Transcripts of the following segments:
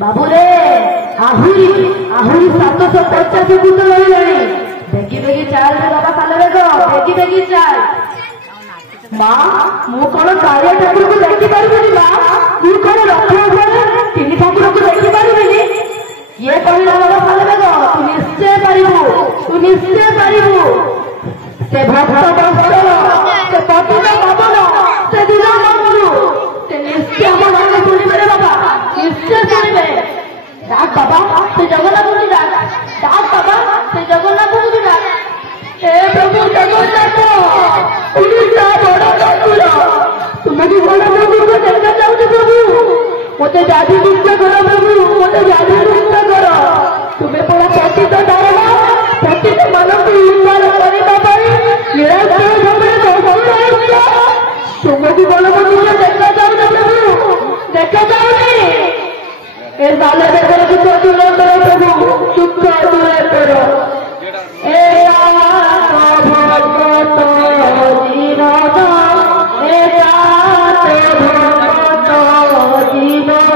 बाबूरे आहुरी आहुरी 750 फुट रही बेगी बेगी चाल रे बाबा काल बेगी बेगी चाल माँ मु कौन कालिया ठाकुर को देखी पारि माँ तू कौन रथ तीन ठाकुर को देखी पारि ये कहला बाबा काल तू निश्चय पारिबु से भक्त बंशर से पतित पवन से दिना बंधु से निश्चय हम नाम शुणवे बाबा निश्चय शुणवे डाक बाबा से जगन्नाथ को डाक बाबा से जगन्नाथ को हे प्रभु जगन्नाथ उड़ीसा बड़ ठाकुर तुम्हें भी बड़ ठाकुर को देखा चाहूँ प्रभु मत जादू मुक्त कर प्रभु मत जादू मुक्त कर तुम्हें पूरा पतित धारणा पतित मन को उद्धार करने तुम्हें भी बड़ ठाकुर को देखा चाहूँ प्रभु देखा चाहूँ ए बाल देखकर दुख दूर करो प्रभु दुख दूर करो ए भगत जीवन ए भगत जीवन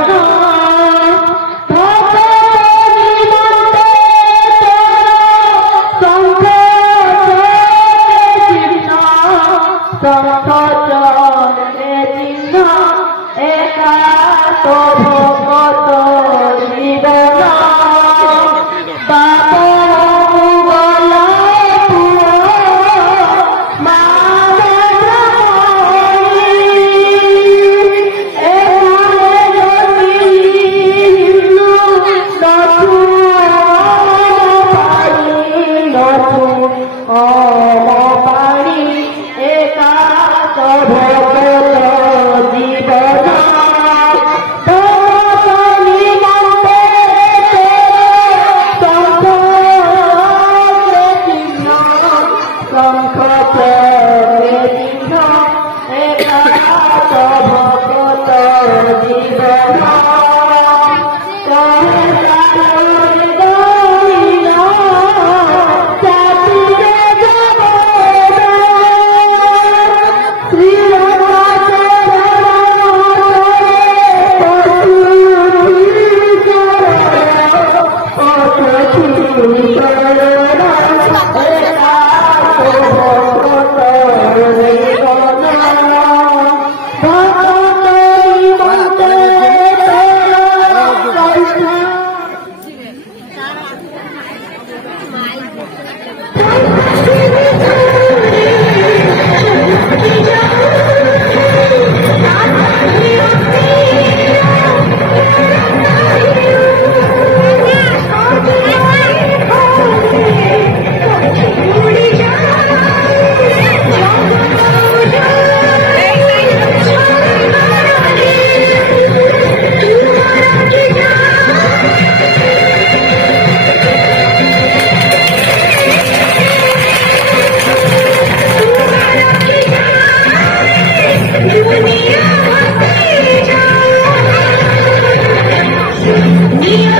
Yeah.